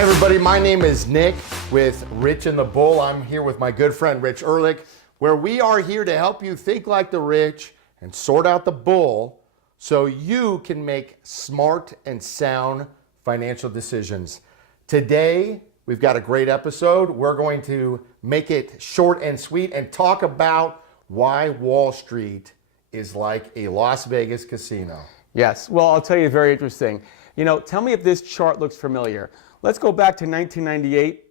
Hi, everybody. My name is Nick with Rich and the Bull. I'm here with my good friend, Rich Ehrlich, where we are here to help you think like the rich and sort out the bull so you can make smart and sound financial decisions. Today, we've got a great episode. We're going to make it short and sweet and talk about why Wall Street is like a Las Vegas casino. Yes. Well, I'll tell you, very interesting. Tell me if this chart looks familiar. Let's go back to 1998.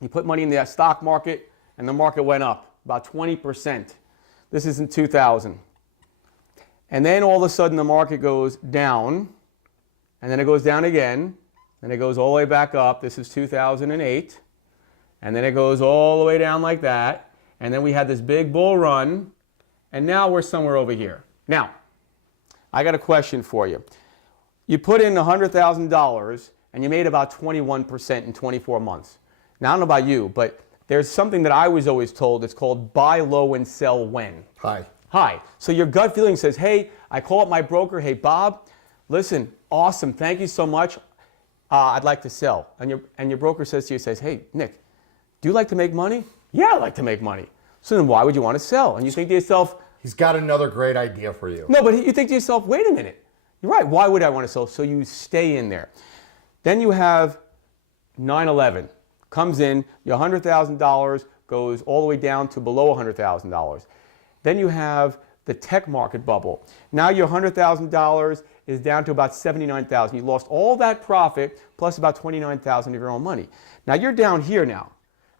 You put money in the stock market, and the market went up about 20%. This is in 2000. And then all of a sudden, the market goes down, and then it goes down again, and it goes all the way back up. This is 2008. And then it goes all the way down like that. And then we had this big bull run, and now we're somewhere over here. Now, I got a question for you. You put in $100,000, and you made about 21% in 24 months. Now, I don't know about you, but there's something that I was always told. It's called buy low and sell when. High. So your gut feeling says, hey, I call up my broker, hey, Bob, listen, awesome, thank you so much. I'd like to sell. And your broker says to you, hey, Nick, do you like to make money? Yeah, I like to make money. So then why would you want to sell? And you think to yourself, he's got another great idea for you. No, but you think to yourself, wait a minute. You're right, why would I want to sell? So you stay in there. Then you have 9/11. Comes in, your $100,000 goes all the way down to below $100,000. Then you have the tech market bubble. Now your $100,000 is down to about $79,000. You lost all that profit plus about $29,000 of your own money. Now you're down here now.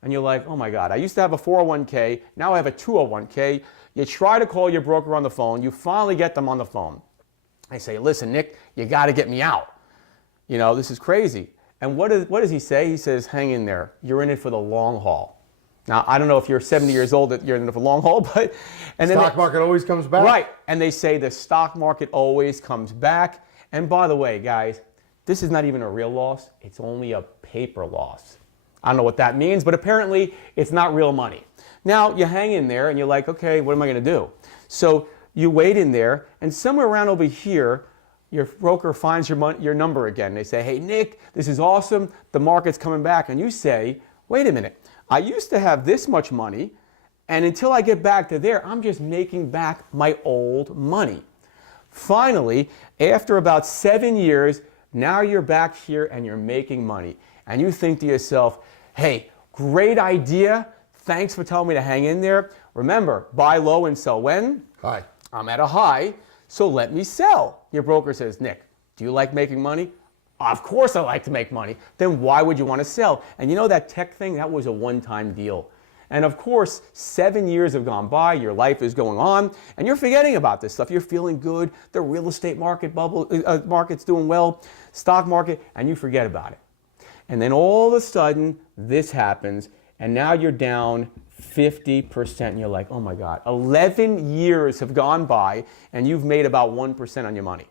And you're like, oh my God, I used to have a 401k, now I have a 201k. You try to call your broker on the phone, you finally get them on the phone. They say, listen, Nick, you got to get me out. This is crazy. And what does he say? He says, hang in there. You're in it for the long haul. Now, I don't know if you're 70 years old that you're in it for the long haul, but... Stock market always comes back. Right. And they say the stock market always comes back. And by the way, guys, this is not even a real loss. It's only a paper loss. I don't know what that means, but apparently it's not real money. Now, you hang in there and you're like, okay, what am I going to do? So you wait in there, and somewhere around over here, your broker finds your number again. They say, hey, Nick, this is awesome. The market's coming back. And you say, wait a minute. I used to have this much money, and until I get back to there, I'm just making back my old money. Finally, after about 7 years, now you're back here and you're making money. And you think to yourself, hey, great idea. Thanks for telling me to hang in there. Remember, buy low and sell when? High. I'm at a high, so let me sell. Your broker says, Nick, do you like making money? Of course I like to make money. Then why would you want to sell? And that tech thing, that was a one-time deal. And of course, 7 years have gone by, your life is going on, and you're forgetting about this stuff. You're feeling good, the real estate market market's doing well, stock market, and you forget about it. And then all of a sudden, this happens, and now you're down 50%, and you're like, oh my God, 11 years have gone by, and you've made about 1% on your money.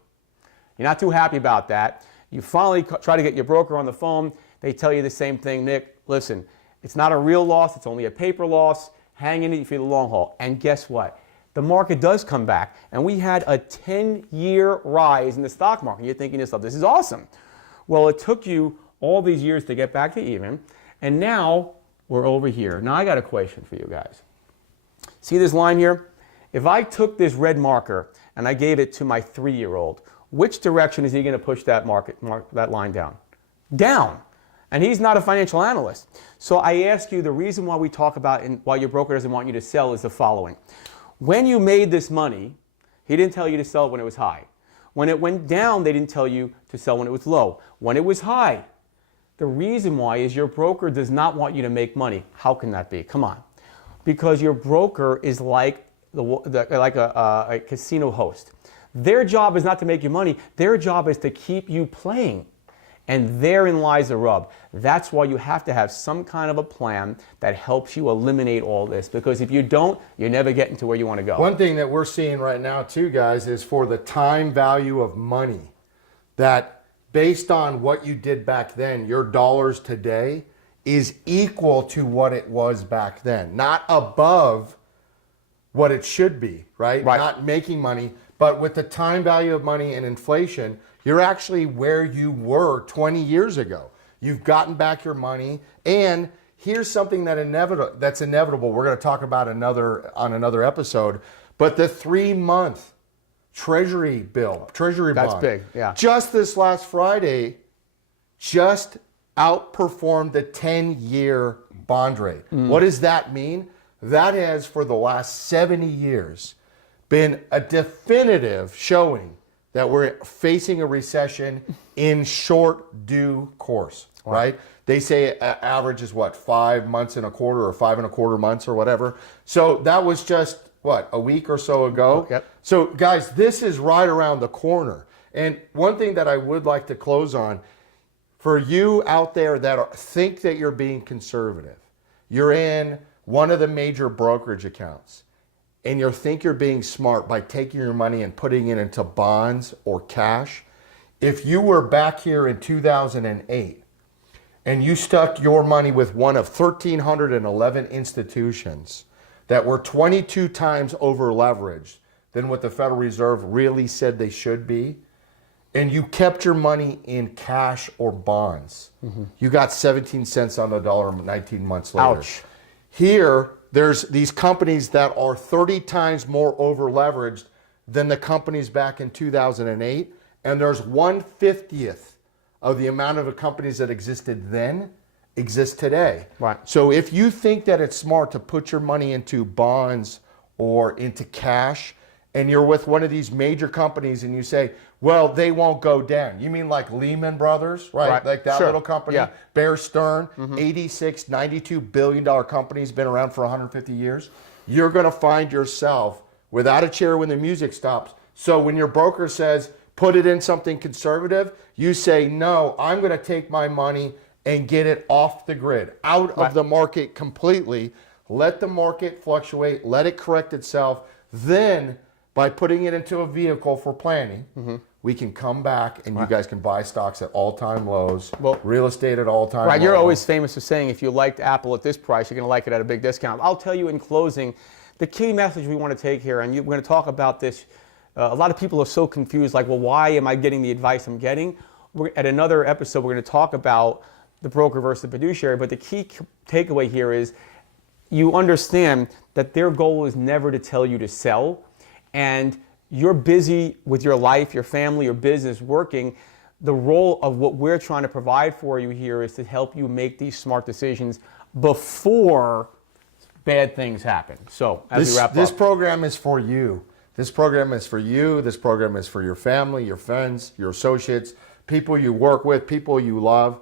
You're not too happy about that. You finally try to get your broker on the phone. They tell you the same thing, Nick, listen, it's not a real loss, it's only a paper loss. Hang in it for the long haul. And guess what? The market does come back, and we had a 10-year rise in the stock market. You're thinking to yourself, this is awesome. Well, it took you all these years to get back to even, and now we're over here. Now I got a question for you guys. See this line here? If I took this red marker and I gave it to my 3-year-old, which direction is he going to push that that line down? Down. And he's not a financial analyst. So I ask you, the reason why we talk about and why your broker doesn't want you to sell is the following. When you made this money, he didn't tell you to sell it when it was high. When it went down, they didn't tell you to sell when it was low. When it was high, the reason why is your broker does not want you to make money. How can that be? Come on. Because your broker is like a casino host. Their job is not to make you money. Their job is to keep you playing. And therein lies the rub. That's why you have to have some kind of a plan that helps you eliminate all this. Because if you don't, you're never getting to where you want to go. One thing that we're seeing right now too, guys, is for the time value of money, that based on what you did back then, your dollars today is equal to what it was back then. Not above what it should be, right? Not making money, but with the time value of money and inflation, you're actually where you were 20 years ago. You've gotten back your money. And here's something that's inevitable. We're going to talk about on another episode. But the 3-month Treasury bond. That's big, yeah. Just this last Friday, just outperformed the 10-year bond rate. What does that mean? That has, for the last 70 years, been a definitive showing that we're facing a recession in short due course, right? They say average is what, 5 months and a quarter or 5.25 months or whatever. So that was just, what, a week or so ago? Yep. So guys, this is right around the corner. And one thing that I would like to close on, for you out there that think that you're being conservative, you're in one of the major brokerage accounts, and you think you're being smart by taking your money and putting it into bonds or cash. If you were back here in 2008 and you stuck your money with one of 1,311 institutions that were 22 times over leveraged than what the Federal Reserve really said they should be, and you kept your money in cash or bonds, you got 17 cents on the dollar 19 months later. Ouch. Here, there's these companies that are 30 times more over leveraged than the companies back in 2008, and there's 1/50th of the amount of the companies that existed then exist today. Right. So if you think that it's smart to put your money into bonds or into cash, and you're with one of these major companies and you say, well, they won't go down. You mean like Lehman Brothers, right? Like that little company, Yeah. Bear Stearns, 86, $92 billion company's been around for 150 years. You're going to find yourself without a chair when the music stops. So when your broker says, put it in something conservative, you say, no, I'm going to take my money and get it off the grid, out of the market completely. Let the market fluctuate, let it correct itself. Then, by putting it into a vehicle for planning, we can come back and you guys can buy stocks at all-time lows, real estate at all-time lows. Right, you're always famous for saying if you liked Apple at this price, you're going to like it at a big discount. I'll tell you in closing, the key message we want to take here, and we're going to talk about this. A lot of people are so confused, like, well, why am I getting the advice I'm getting? At another episode, we're going to talk about the broker versus the fiduciary, but the key takeaway here is you understand that their goal is never to tell you to sell, and you're busy with your life, your family, your business working. The role of what we're trying to provide for you here is to help you make these smart decisions before bad things happen. So as we wrap up. This program is for you. This program is for you. This program is for your family, your friends, your associates, people you work with, people you love.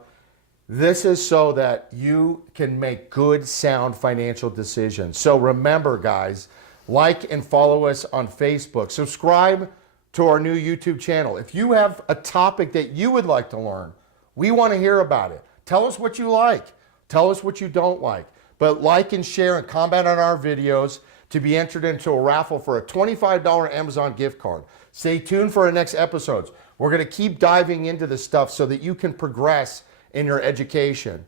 This is so that you can make good, sound financial decisions. So remember, guys, like and follow us on Facebook. Subscribe to our new YouTube channel. If you have a topic that you would like to learn, we want to hear about it. Tell us what you like. Tell us what you don't like. But like and share and comment on our videos to be entered into a raffle for a $25 Amazon gift card. Stay tuned for our next episodes. We're going to keep diving into this stuff so that you can progress in your education.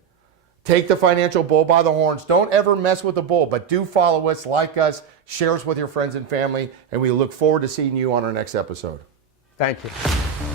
Take the financial bull by the horns. Don't ever mess with the bull, but do follow us, like us, share us with your friends and family, and we look forward to seeing you on our next episode. Thank you.